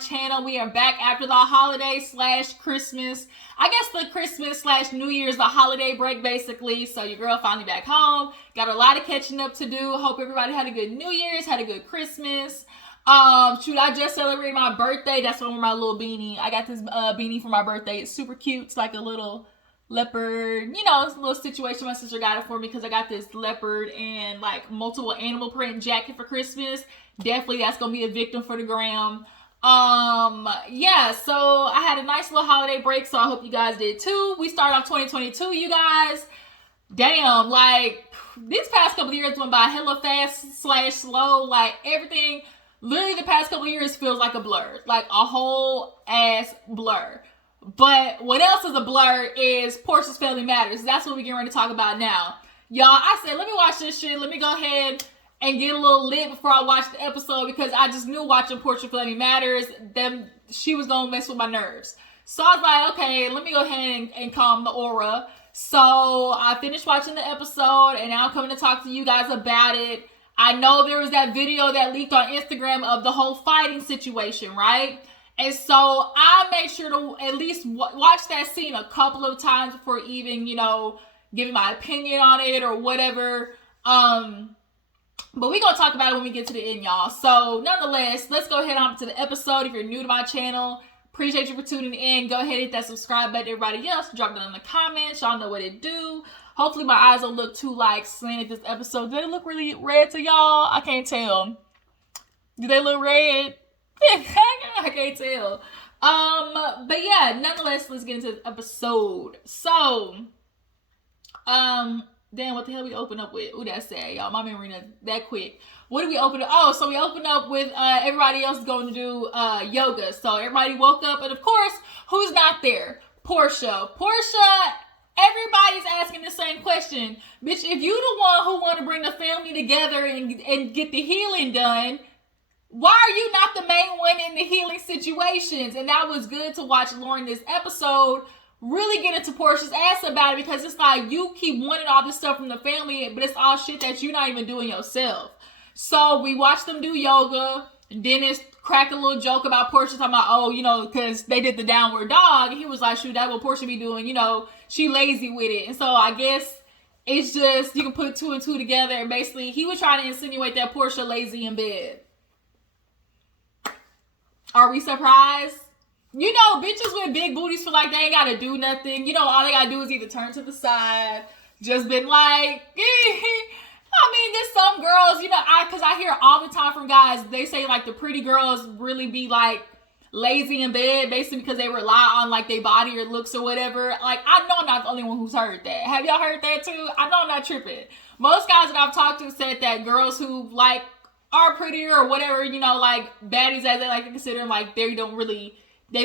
channel. We are back after the holiday / Christmas. I guess the Christmas / New Year's, the holiday break basically. So your girl finally back home. Got a lot of catching up to do. Hope everybody had a good New Year's, had a good Christmas. I just celebrated my birthday. That's why I'm wearing my little beanie. I got this beanie for my birthday. It's super cute. It's like a little leopard, it's a little situation. My sister got it for me because I got this leopard and like multiple animal print jacket for Christmas. Definitely that's gonna be a victim for the gram. So I had a nice little holiday break, so I hope you guys did too. We started off 2022, you guys. Damn, like these past couple of years went by hella fast / slow. Like everything, literally the past couple of years feels like a blur, like a whole ass blur. But what else is a blur is Porsha's Family Matters. That's what we're getting ready to talk about now. Y'all, I said, let me watch this shit. Let me go ahead and get a little lit before I watch the episode because I just knew watching Porsha's Family Matters, she was going to mess with my nerves. So I was like, okay, let me go ahead and calm the aura. So I finished watching the episode and now I'm coming to talk to you guys about it. I know there was that video that leaked on Instagram of the whole fighting situation, right? And so I made sure to at least watch that scene a couple of times before even, giving my opinion on it or whatever. But we're going to talk about it when we get to the end, y'all. So nonetheless, let's go ahead on to the episode. If you're new to my channel, appreciate you for tuning in. Go ahead and hit that subscribe button. Everybody else, drop it in the comments. Y'all know what it do. Hopefully my eyes don't look too slanted this episode. Do they look really red to y'all? I can't tell. Do they look red? I can't tell. But yeah, nonetheless, let's get into the episode. So, damn, what the hell we open up with? Ooh, that's sad, y'all. My memory not that quick. What did we open up? Oh, so we opened up with everybody else going to do yoga. So everybody woke up, and of course, who's not there? Porsha. Everybody's asking the same question. Bitch, if you the one who want to bring the family together and get the healing done, why are you not the main one in the healing situations? And that was good to watch Lauren this episode really get into Porsha's ass about it because it's like you keep wanting all this stuff from the family, but it's all shit that you're not even doing yourself. So we watched them do yoga. Dennis cracked a little joke about Porsha talking about, because they did the downward dog. And he was like, shoot, that's what Porsha be doing. She lazy with it. And so I guess it's just, you can put two and two together. And basically, he was trying to insinuate that Porsha lazy in bed. Are we surprised? Bitches with big booties feel like they ain't gotta do nothing. All they gotta do is either turn to the side, just been like, there's some girls, because I hear all the time from guys, they say like the pretty girls really be like lazy in bed, basically because they rely on like their body or looks or whatever. Like, I know I'm not the only one who's heard that. Have y'all heard that too? I know I'm not tripping. Most guys that I've talked to said that girls who like are prettier or whatever, like baddies as they like to consider them, like they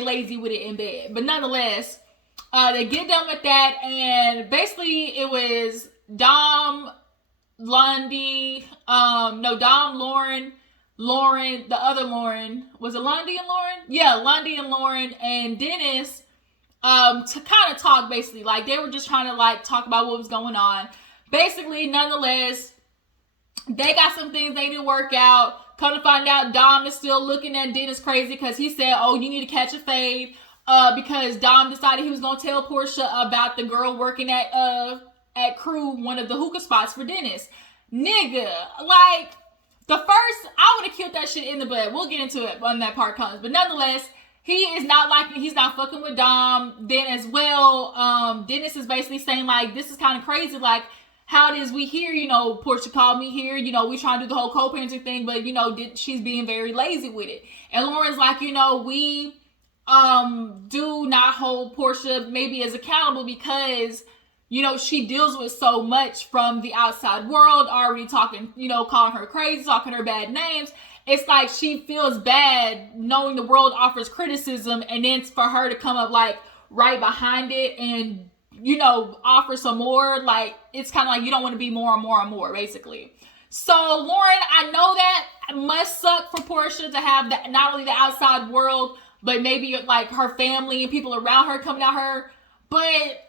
lazy with it in bed. But nonetheless, they get done with that, and basically it was Dom, Lundy, Dom, Lauren, the other Lauren. Was it Lundy and Lauren? Yeah, Lundy and Lauren and Dennis, to kind of talk basically. Like they were just trying to like talk about what was going on. Basically, nonetheless, they got some things they need to work out. Come to find out, Dom is still looking at Dennis crazy because he said, oh, you need to catch a fade. Because Dom decided he was going to tell Porsha about the girl working at Crew, one of the hookah spots for Dennis. Nigga, like, I would have killed that shit in the bud. We'll get into it when that part comes. But nonetheless, he's not fucking with Dom. Then as well, Dennis is basically saying, like, this is kind of crazy. Like, how it is we here, Porsha called me here, we trying to do the whole co-parenting thing, but, she's being very lazy with it. And Lauren's like, we do not hold Porsha maybe as accountable because, she deals with so much from the outside world, already talking, calling her crazy, talking her bad names. It's like she feels bad knowing the world offers criticism, and then for her to come up like right behind it and offer some more, like, it's kind of like you don't want to be more and more and more, basically. So, Lauren, I know that must suck for Porsha to have that, not only the outside world, but maybe, like, her family and people around her coming at her, but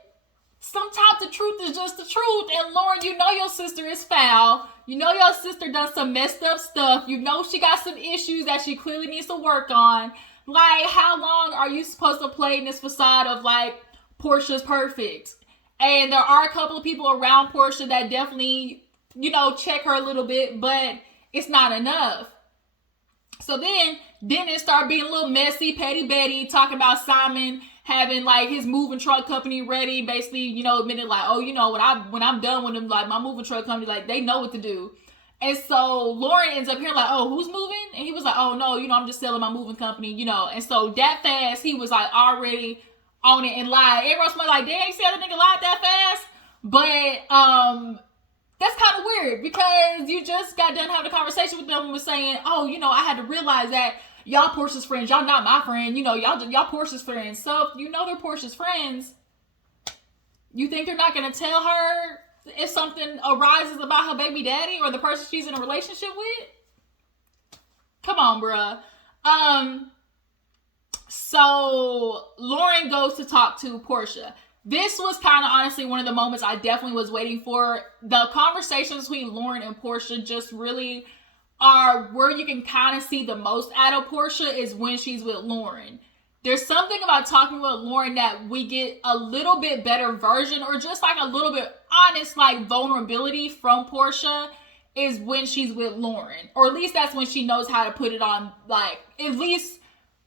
sometimes the truth is just the truth, and Lauren, your sister is foul, your sister done some messed up stuff, she got some issues that she clearly needs to work on, Like, how long are you supposed to play in this facade of like Porsha's perfect? And there are a couple of people around Porsha that definitely, check her a little bit, but it's not enough. So then Dennis started being a little messy, petty Betty, talking about Simon having like his moving truck company ready, basically, admitting like, oh, when I'm done with them, like my moving truck company, like they know what to do. And so Lauren ends up hearing like, oh, who's moving? And he was like, oh no, I'm just selling my moving company, And so that fast, he was like already on it and lied. Everyone's like, dang, you see how the nigga lied that fast? But that's kind of weird because you just got done having a conversation with them and was saying, oh, I had to realize that y'all Porsha's friends, y'all not my friend, y'all Porsha's friends. So if they're Porsha's friends, you think they're not going to tell her if something arises about her baby daddy or the person she's in a relationship with? Come on, bruh. So Lauren goes to talk to Porsha. This was kind of honestly one of the moments I definitely was waiting for. The conversations between Lauren and Porsha just really are where you can kind of see the most out of Porsha is when she's with Lauren. There's something about talking with Lauren that we get a little bit better version or just like a little bit honest like vulnerability from Porsha is when she's with Lauren. Or at least that's when she knows how to put it on, like at least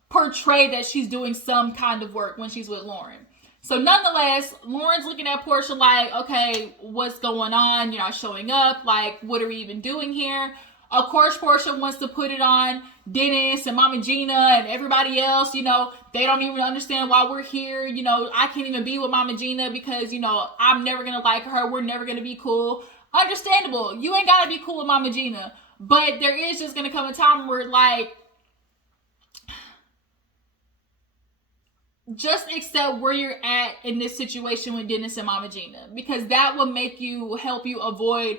portray that she's doing some kind of work when she's with Lauren. So nonetheless, Lauren's looking at Porsha like, okay, what's going on? You're not showing up. Like, what are we even doing here? Of course, Porsha wants to put it on Dennis and Mama Gina and everybody else. They don't even understand why we're here. I can't even be with Mama Gina because, I'm never going to like her. We're never going to be cool. Understandable. You ain't got to be cool with Mama Gina. But there is just going to come a time where, like, just accept where you're at in this situation with Dennis and Mama Gina, because that will help you avoid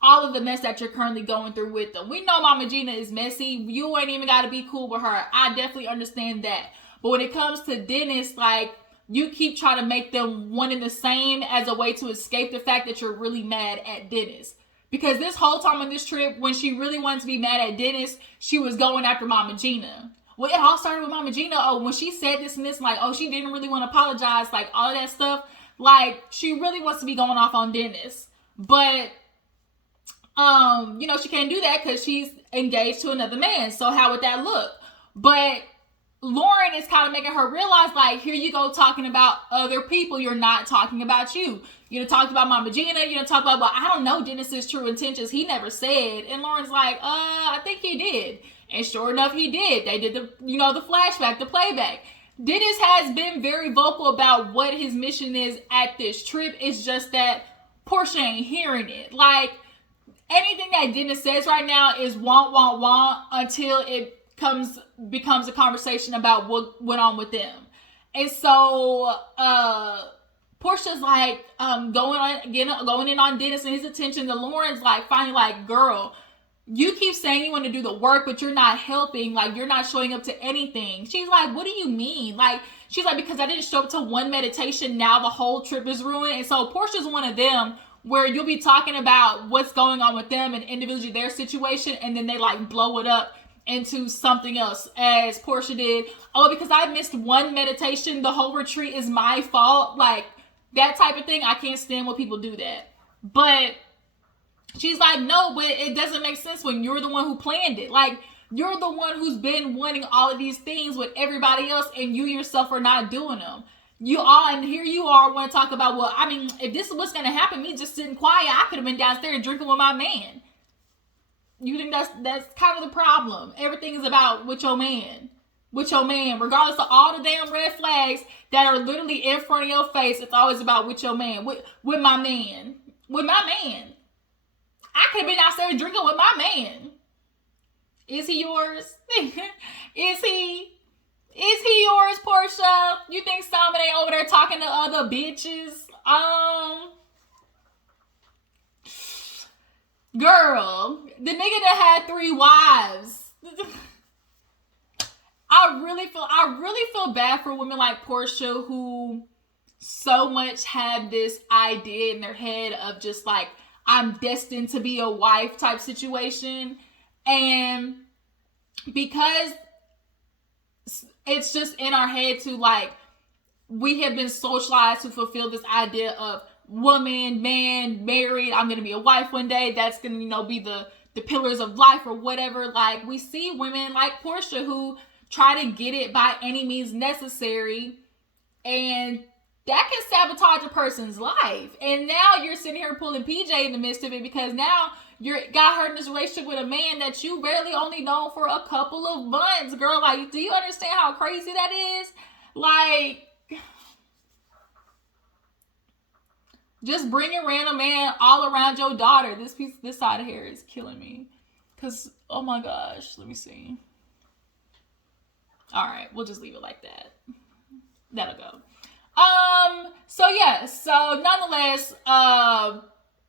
all of the mess that you're currently going through with them. We know Mama Gina is messy. You ain't even got to be cool with her. I definitely understand that. But when it comes to Dennis, like, you keep trying to make them one and the same as a way to escape the fact that you're really mad at Dennis. Because this whole time on this trip, when she really wanted to be mad at Dennis, she was going after Mama Gina. Well, it all started with Mama Gina. Oh, when she said this and this, like, oh, she didn't really want to apologize, like, all of that stuff. Like, she really wants to be going off on Dennis. But, she can't do that because she's engaged to another man. So how would that look? But Lauren is kind of making her realize, like, here you go talking about other people. You're not talking about you. You talked about Mama Gina. You talked about, well, I don't know Dennis's true intentions. He never said. And Lauren's like, I think he did. And sure enough, he did. They did the flashback, the playback. Dennis has been very vocal about what his mission is at this trip. It's just that Porsha ain't hearing it. Like, anything that Dennis says right now is want until it becomes a conversation about what went on with them. And so Portia's like going in on Dennis and his attention. The Lauren's like finally like, girl, you keep saying you want to do the work, but you're not helping. Like, you're not showing up to anything. She's like, what do you mean? Like, she's like, because I didn't show up to one meditation, now the whole trip is ruined. And so Portia's one of them where you'll be talking about what's going on with them and individually their situation, and then they like blow it up into something else, as Porsha did. Oh, because I missed one meditation, the whole retreat is my fault. Like, that type of thing. I can't stand when people do that. But she's like, no, but it doesn't make sense when you're the one who planned it. Like, you're the one who's been wanting all of these things with everybody else, and you yourself are not doing them. And here you are want to talk about, well, I mean, if this is what's going to happen, me just sitting quiet, I could have been downstairs drinking with my man. You think that's kind of the problem. Everything is about with your man. With your man. Regardless of all the damn red flags that are literally in front of your face, it's always about with your man. With my man. With my man. I could have been downstairs drinking with my man. Is he yours? Is he yours, Porsha? You think Simon ain't over there talking to other bitches? Girl, the nigga that had 3 wives. I really feel bad for women like Porsha who so much have this idea in their head of just like, I'm destined to be a wife type situation. And because it's just in our head to like, we have been socialized to fulfill this idea of woman, man, married, I'm gonna be a wife one day, that's gonna, you know, be the pillars of life or whatever. Like, we see women like Porsha who try to get it by any means necessary, and that can sabotage a person's life. And now you're sitting here pulling PJ in the midst of it, because now you got her in this relationship with a man that you barely only known for a couple of months. Girl, like, do you understand how crazy that is? Like, just bringing random man all around your daughter. This side of hair is killing me. Because, oh my gosh, let me see. All right, we'll just leave it like that. That'll go. So yeah, so nonetheless,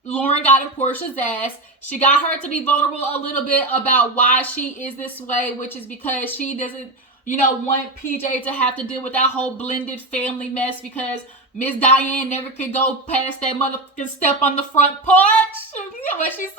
Lauren got in Porsha's ass. She got her to be vulnerable a little bit about why she is this way, which is because she doesn't, you know, want PJ to have to deal with that whole blended family mess, because Miss Diane never could go past that motherfucking step on the front porch. You know what she say?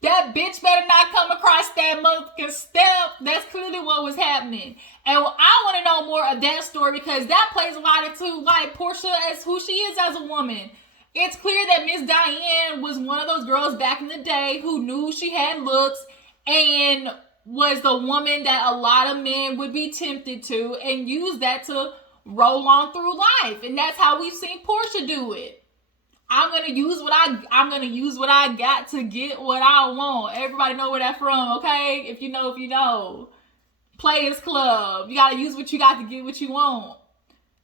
That bitch better not come across that motherfucking step. That's clearly what was happening. And I want to know more of that story, because that plays a lot into like Porsha as who she is as a woman. It's clear that Miss Diane was one of those girls back in the day who knew she had looks and was the woman that a lot of men would be tempted to, and use that to roll on through life. And that's how we've seen Porsha do it. I'm gonna use what I got to get what I want. Everybody know where that from, okay? If you know, you know. Players Club. You gotta use what you got to get what you want.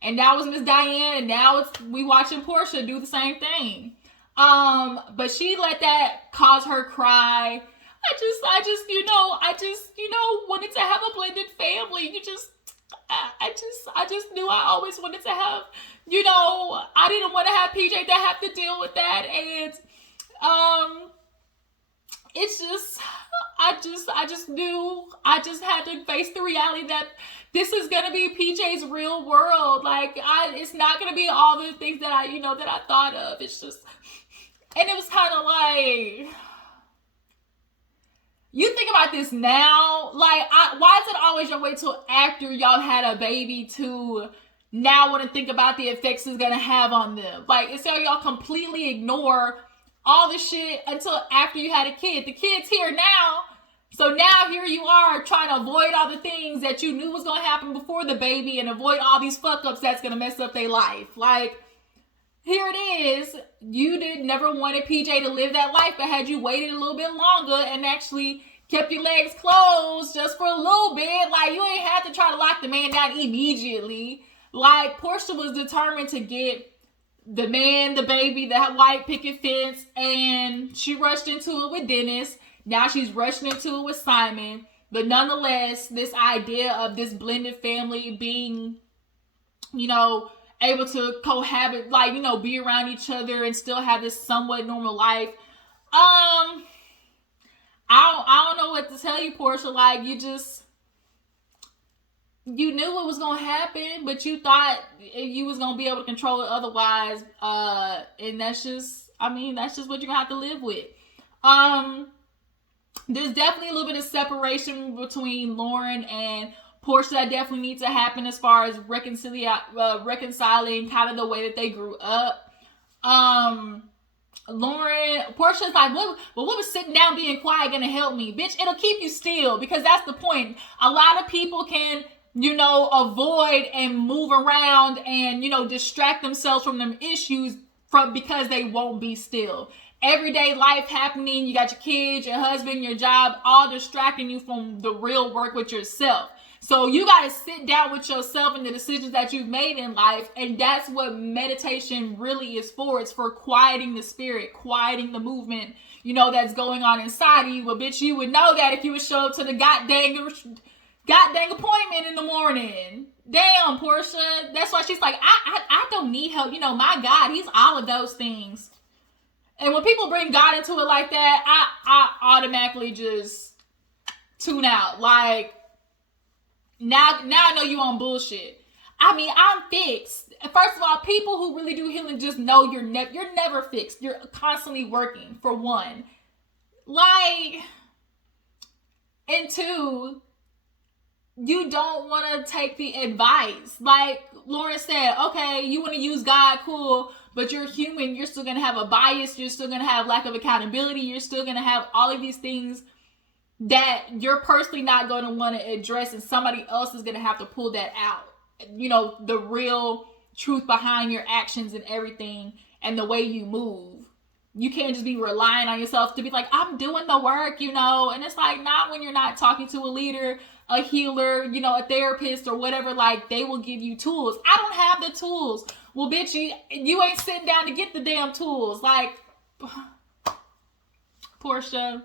And that was Miss Diane, and now we watching Porsha do the same thing. But she let that cause her cry. I just wanted to have a blended family. I just knew I always wanted to have, you know, I didn't want to have PJ to have to deal with that. And it's just, I just knew I just had to face the reality that this is going to be PJ's real world. Like, it's not going to be all the things that I thought of. It's just, and it was kind of like, you think about this now, like, why is it always your wait till after y'all had a baby to now want to think about the effects it's going to have on them? Like, instead of y'all completely ignore all this shit until after you had a kid. The kid's here now, so now here you are trying to avoid all the things that you knew was going to happen before the baby and avoid all these fuck-ups that's going to mess up their life. Like, here it is. You never wanted PJ to live that life, but had you waited a little bit longer and actually kept your legs closed just for a little bit, like, you ain't had to try to lock the man down immediately. Like, Porsha was determined to get the man, the baby, that white picket fence, and she rushed into it with Dennis. Now she's rushing into it with Simon. But nonetheless, this idea of this blended family being, you know, able to cohabit, like, you know, be around each other and still have this somewhat normal life. I don't know what to tell you, Porsha. Like, you knew it was going to happen, but you thought you was going to be able to control it otherwise. And that's just what you're going to have to live with. There's definitely a little bit of separation between Lauren and Porsha that definitely needs to happen as far as reconciling kind of the way that they grew up. Portia's like, what was sitting down being quiet gonna help me? Bitch, it'll keep you still, because that's the point. A lot of people can, you know, avoid and move around and, you know, distract themselves from them issues because they won't be still. Everyday life happening, you got your kids, your husband, your job, all distracting you from the real work with yourself. So you got to sit down with yourself and the decisions that you've made in life. And that's what meditation really is for. It's for quieting the spirit, quieting the movement, you know, that's going on inside of you. But bitch, you would know that if you would show up to the goddamn appointment in the morning. Damn, Porsha. That's why she's like, I don't need help. You know, my God, he's all of those things. And when people bring God into it like that, I automatically just tune out. Like, now I know you on bullshit. I mean, I'm fixed. First of all, people who really do healing just know you're never fixed. You're constantly working, for one. Like, and two, you don't want to take the advice. Like Lauren said, okay, you want to use God, cool, but you're human. You're still going to have a bias. You're still going to have lack of accountability. You're still going to have all of these things that you're personally not going to want to address, and somebody else is going to have to pull that out. You know, the real truth behind your actions and everything and the way you move. You can't just be relying on yourself to be like, I'm doing the work, you know, and it's like, not when you're not talking to a leader, a healer, you know, a therapist or whatever. Like, they will give you tools. I don't have the tools. Well, bitch, you ain't sitting down to get the damn tools. Like, Porsha,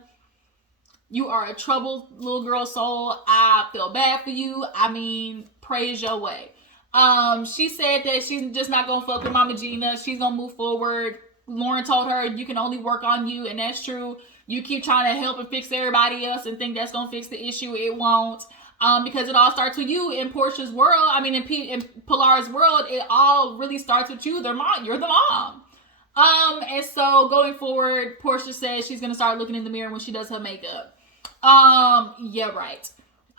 you are a troubled little girl soul. I feel bad for you. I mean, praise your way. She said that she's just not gonna fuck with Mama Gina. She's gonna move forward. Lauren told her, you can only work on you, and that's true. You keep trying to help and fix everybody else and think that's gonna fix the issue. It won't. Because it all starts with you. In Porsha's world, I mean, in Pilar's world, it all really starts with you. Their mom. You're the mom. And so going forward, Porsha says she's gonna start looking in the mirror when she does her makeup. Yeah, right.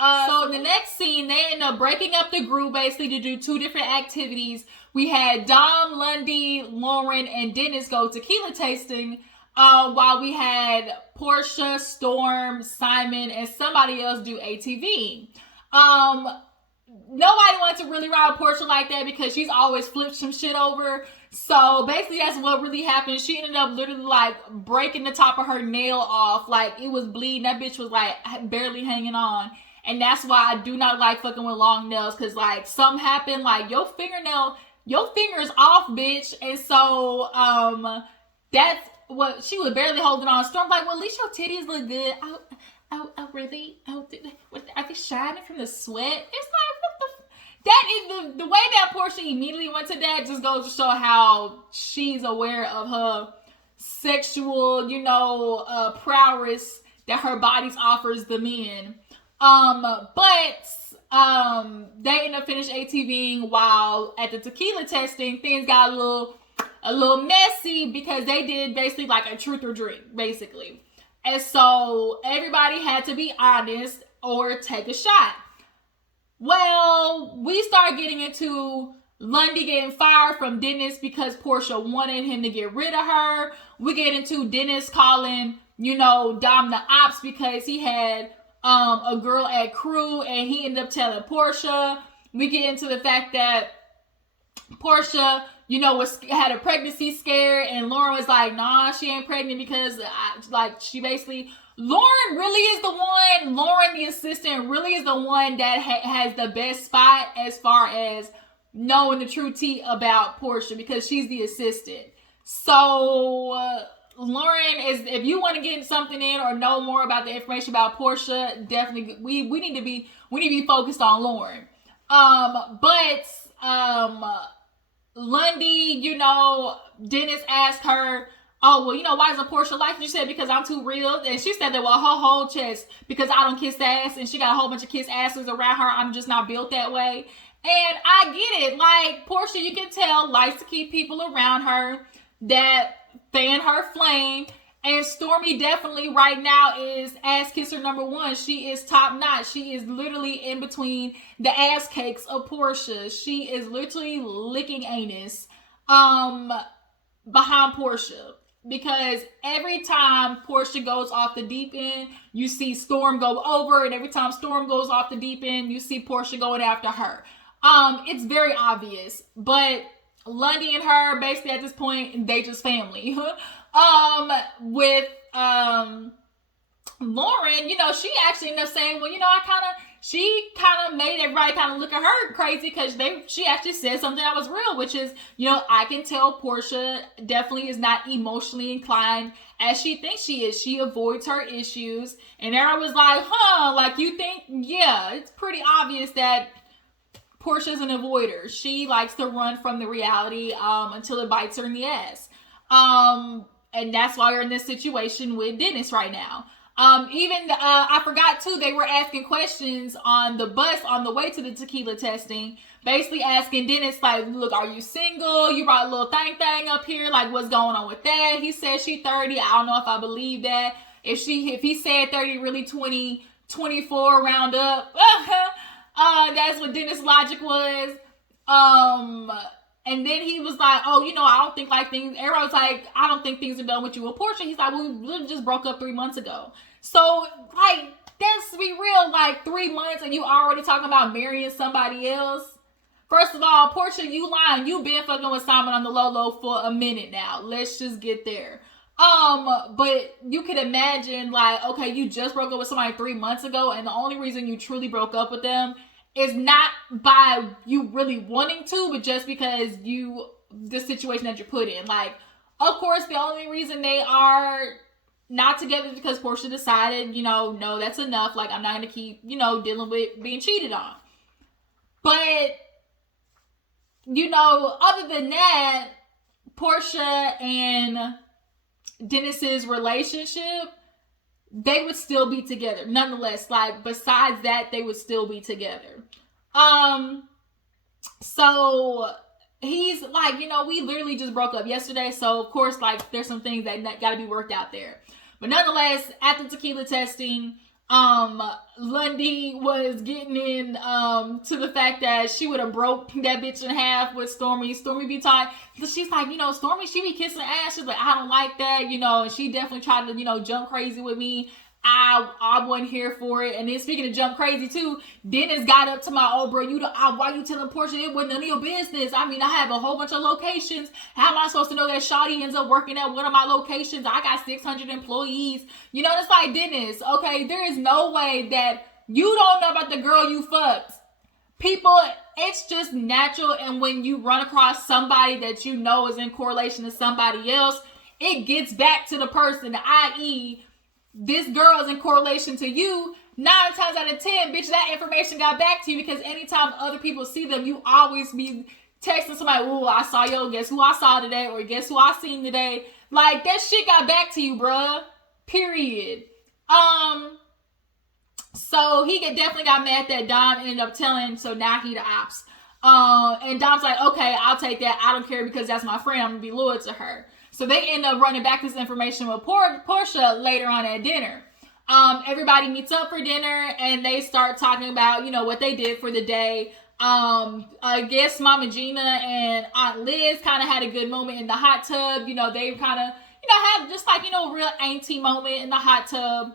So the next scene, they end up breaking up the group basically to do two different activities. We had Dom, Lundy, Lauren, and Dennis go tequila tasting, while we had Porsha, Storm, Simon, and somebody else do ATV. Nobody wants to really ride with Porsha like that because she's always flipped some shit over. So basically that's what really happened. She ended up literally like breaking the top of her nail off. Like, it was bleeding. That bitch was like barely hanging on. And that's why I do not like fucking with long nails. Cause like something happened, like your finger's off, bitch. And so that's what she was barely holding on. Storm like, well, at least your titties look good. Oh, really? Oh, are they shining from the sweat? It's like, what the that is the way that Porsha immediately went to that just goes to show how she's aware of her sexual, you know, prowess that her body offers the men. But they end up finished ATVing while at the tequila testing, things got a little messy because they did basically like a truth or drink, basically. And so everybody had to be honest or take a shot. Well, we start getting into Lundy getting fired from Dennis because Porsha wanted him to get rid of her. We get into Dennis calling, you know, Dom the ops because he had a girl at crew and he ended up telling Porsha. We get into the fact that Porsha, you know, had a pregnancy scare, and Lauren was like, nah, she ain't pregnant because she basically, Lauren really is the one, Lauren the assistant really is the one that has the best spot as far as knowing the true tea about Porsha because she's the assistant. So Lauren is, if you want to get something in or know more about the information about Porsha, definitely we need to be focused on Lauren. But Lundy, you know, Dennis asked her, oh, well, you know, why is a Porsha like? She said, because I'm too real. And she said that, well, her whole chest, because I don't kiss ass, and she got a whole bunch of kiss asses around her. I'm just not built that way. And I get it. Like, Porsha, you can tell, likes to keep people around her that fan her flame. And Stormy definitely right now is ass kisser number one. She is top notch. She is literally in between the ass cakes of Porsha. She is literally licking anus behind Porsha. Because every time Porsha goes off the deep end, you see Storm go over. And every time Storm goes off the deep end, you see Porsha going after her. It's very obvious. But Lundy and her, basically at this point, they just family. With Lauren, you know, she actually ended up saying, well, you know, she kind of made everybody kind of look at her crazy because she actually said something that was real, which is, you know, I can tell Porsha definitely is not emotionally inclined as she thinks she is. She avoids her issues. And Era was like, like you think? Yeah, it's pretty obvious that Porsha's an avoider. She likes to run from the reality until it bites her in the ass. And that's why we're in this situation with Dennis right now. I forgot too, they were asking questions on the bus on the way to the tequila testing, basically asking Dennis, like, look, are you single? You brought a little thing up here. Like, what's going on with that? He said she 30. I don't know if I believe that. If he said 30, really 20, 24 round up. That's what Dennis' logic was. And then he was like, oh, I don't think like things. Everybody was like, I don't think things are done with you and Porsha. He's like, well, we literally just broke up 3 months ago. So, like, let's be real, like 3 months and you already talking about marrying somebody else. First of all, Porsha, you lying. You been fucking with Simon on the low for a minute now. Let's just get there. But you can imagine, like, okay, you just broke up with somebody 3 months ago, and the only reason you truly broke up with them is not by you really wanting to, but just because the situation that you're put in. Like, of course, the only reason they are not together is because Porsha decided, no, that's enough. Like, I'm not going to keep, dealing with being cheated on. But, other than that, Porsha and Dennis's relationship, they would still be together. Nonetheless, like, besides that, they would still be together. So he's like, we literally just broke up yesterday. So, of course, like, there's some things that got to be worked out there. But nonetheless, at the tequila testing, Lundy was getting in to the fact that she would have broke that bitch in half with Stormy. Stormy be tight. She's like, Stormy, she be kissing ass. She's like, I don't like that, and she definitely tried to, jump crazy with me. I wasn't here for it. And then speaking of jump crazy too, Dennis got up to my, bro, why you telling Porsha it wasn't none of your business? I mean, I have a whole bunch of locations. How am I supposed to know that Shawty ends up working at one of my locations? I got 600 employees. It's like, Dennis, okay, there is no way that you don't know about the girl you fucked. People, it's just natural. And when you run across somebody that you know is in correlation to somebody else, it gets back to the person, i.e., this girl is in correlation to you. 9 times out of 10, bitch, that information got back to you, because anytime other people see them, you always be texting somebody, ooh, I saw yo, guess who I saw today, or guess who I seen today. Like, that shit got back to you, bruh. Period. So he definitely got mad that Dom ended up telling, so now he the ops. And Dom's like, okay, I'll take that. I don't care, because that's my friend. I'm gonna be loyal to her. So they end up running back this information with Porsha later on at dinner. Everybody meets up for dinner and they start talking about, what they did for the day. I guess Mama Gina and Aunt Liz kind of had a good moment in the hot tub. They kind of, had just like, real auntie moment in the hot tub.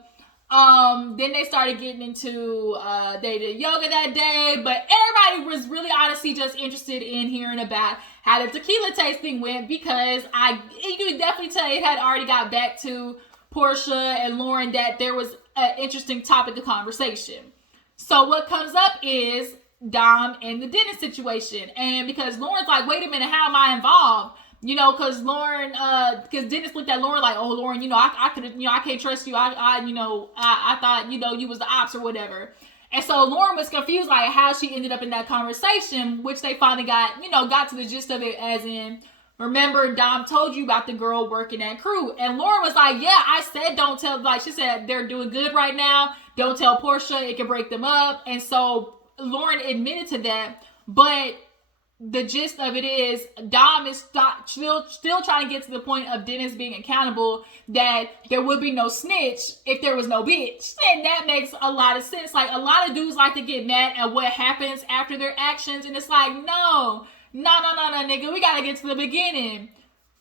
Then they started getting into, they did yoga that day, but everybody was really honestly just interested in hearing about how the tequila tasting went, because you could definitely tell it had already got back to Porsha and Lauren that there was an interesting topic of conversation. So what comes up is Dom and the Dennis situation. And because Lauren's like, wait a minute, how am I involved? Because Lauren, because Dennis looked at Lauren like, oh, Lauren, I could, I can't trust you. I thought, you was the ops or whatever. And so Lauren was confused, like, how she ended up in that conversation, which they finally got to the gist of it, as in, remember, Dom told you about the girl working at Crew. And Lauren was like, yeah, I said don't tell, like, she said, they're doing good right now. Don't tell Porsha, it can break them up. And so Lauren admitted to that, but the gist of it is Dom is still trying to get to the point of Dennis being accountable, that there would be no snitch if there was no bitch. And that makes a lot of sense. Like, a lot of dudes like to get mad at what happens after their actions, and it's like, no, nigga, we gotta get to the beginning.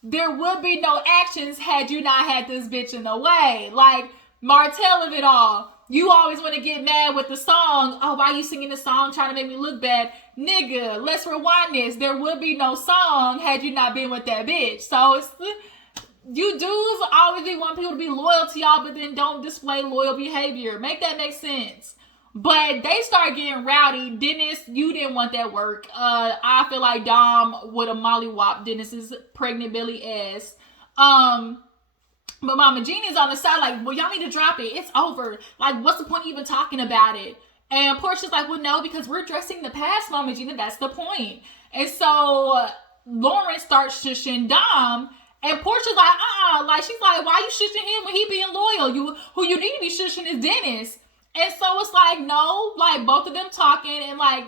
There would be no actions had you not had this bitch in the way. Like, Martell of it all. You always want to get mad with the song. Oh, why you singing the song trying to make me look bad? Nigga, let's rewind this. There would be no song had you not been with that bitch. So you dudes always want people to be loyal to y'all, but then don't display loyal behavior. Make that make sense. But they start getting rowdy. Dennis, you didn't want that work. I feel like Dom would have mollywopped Dennis's pregnant belly ass. But Mama Gina's on the side like, well, y'all need to drop it. It's over. Like, what's the point of even talking about it? And Porsha's like, well, no, because we're addressing the past, Mama Gina. That's the point. And so Lauren starts shushing Dom. And Porsha's like, like, she's like, why you shushing him when he being loyal? Who you need to be shushing is Dennis. And so it's like, no, like, both of them talking. And like,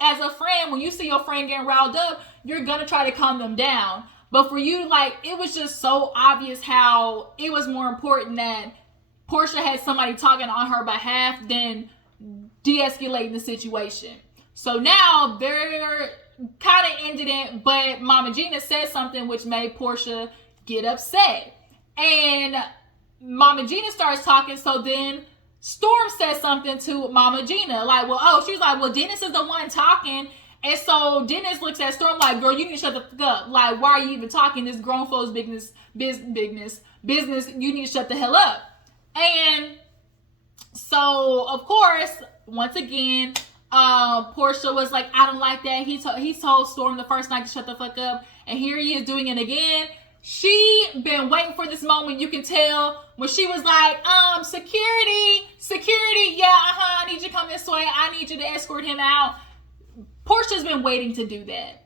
as a friend, when you see your friend getting riled up, you're going to try to calm them down. But for you, like, it was just so obvious how it was more important that Porsha had somebody talking on her behalf than de-escalating the situation. So now they're kind of ended it, but Mama Gina said something which made Porsha get upset. And Mama Gina starts talking, so then Storm says something to Mama Gina, like, she was like, well, Dennis is the one talking. And so Dennis looks at Storm like, girl, you need to shut the fuck up. Like, why are you even talking? This grown folks business, you need to shut the hell up. And so, of course, once again, Porsha was like, I don't like that. He told Storm the first night to shut the fuck up. And here he is doing it again. She been waiting for this moment. You can tell when she was like, security, yeah, I need you to come this way. I need you to escort him out. Porsha's been waiting to do that.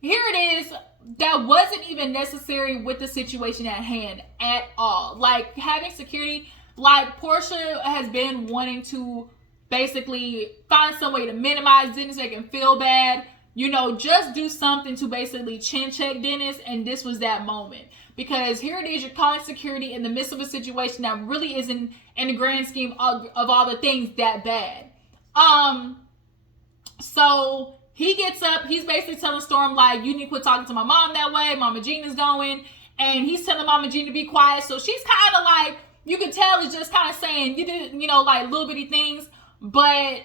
Here it is. That wasn't even necessary with the situation at hand at all. Like, having security, like, Porsha has been wanting to basically find some way to minimize Dennis, make him feel bad. You know, just do something to basically chin check Dennis, and this was that moment. Because here it is, you're calling security in the midst of a situation that really isn't, in the grand scheme of all the things, that bad. So he gets up, he's basically telling Storm, like, you need to quit talking to my mom that way, Mama Gina's going, and he's telling Mama Gina to be quiet. So she's kind of like, you can tell it's just kind of saying, you did, you know, like little bitty things, but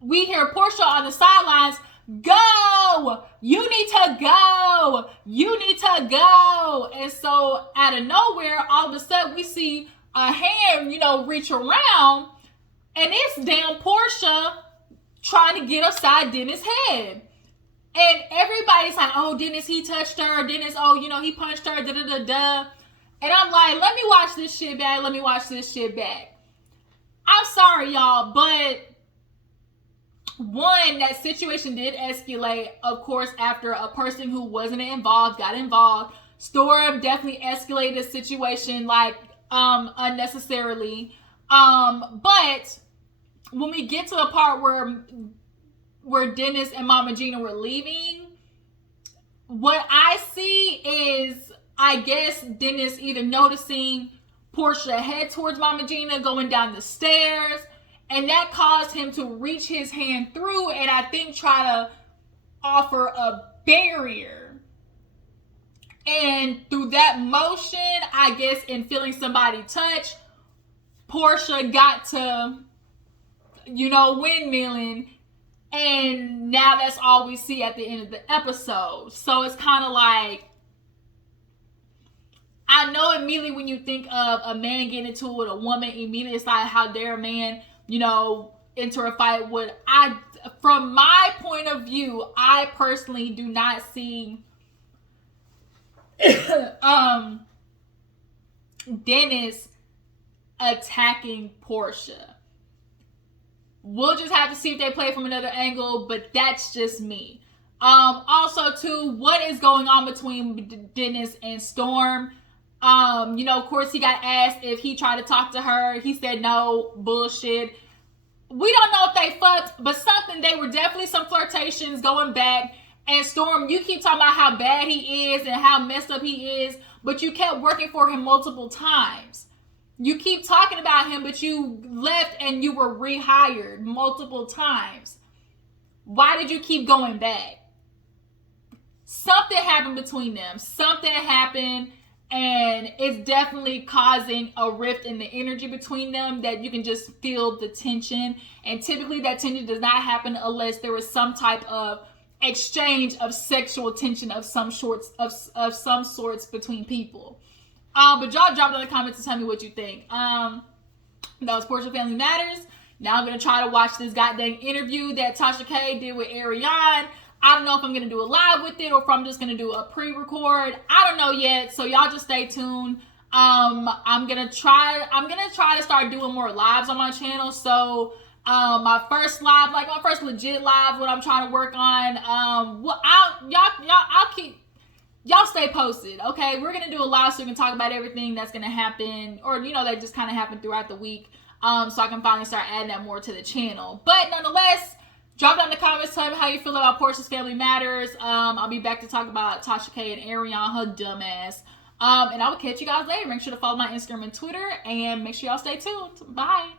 we hear Porsha on the sidelines, go! You need to go! You need to go! And so out of nowhere, all of a sudden we see a hand, you know, reach around, and it's damn Porsha trying to get upside Dennis' head. And everybody's like, oh, Dennis, he touched her. Dennis, oh, you know, he punched her, da-da-da-da. And I'm like, let me watch this shit back. I'm sorry, y'all, but one, that situation did escalate, of course, after a person who wasn't involved got involved. Storm definitely escalated the situation, like, unnecessarily. But when we get to the part where Dennis and Mama Gina were leaving, what I see is, I guess, Dennis either noticing Porsha head towards Mama Gina going down the stairs, and that caused him to reach his hand through and I think try to offer a barrier. And through that motion, I guess, in feeling somebody touch, Porsha got to, you know, windmilling. And now that's all we see at the end of the episode. So it's kind of like, I know immediately when you think of a man getting into it with a woman, immediately it's like, how dare a man, you know, enter a fight with, from my point of view, I personally do not see Dennis attacking Porsha. We'll just have to see if they play from another angle, but that's just me. Also, too, what is going on between Dennis and Storm? You know, of course, he got asked if he tried to talk to her. He said no, bullshit. We don't know if they fucked, but they were definitely some flirtations going back. And Storm, you keep talking about how bad he is and how messed up he is, but you kept working for him multiple times. You keep talking about him, but you left and you were rehired multiple times. Why did you keep going back? Something happened between them. Something happened, and it's definitely causing a rift in the energy between them that you can just feel the tension. And typically that tension does not happen unless there was some type of exchange of sexual tension of some sorts between people. But y'all drop it in the comments and tell me what you think. That was Porsha Family Matters. Now I'm going to try to watch this goddamn interview that Tasha K did with Ariane. I don't know if I'm going to do a live with it or if I'm just going to do a pre-record. I don't know yet. So y'all just stay tuned. I'm going to try to start doing more lives on my channel. So, my first legit live, what I'm trying to work on, y'all stay posted, okay? We're going to do a live so we can talk about everything that's going to happen, or, you know, that just kind of happened throughout the week, so I can finally start adding that more to the channel. But nonetheless, drop down in the comments, tell me how you feel about Porsha's Family Matters. I'll be back to talk about Tasha K and Ariane, her dumb ass. And I will catch you guys later. Make sure to follow my Instagram and Twitter, and make sure y'all stay tuned. Bye.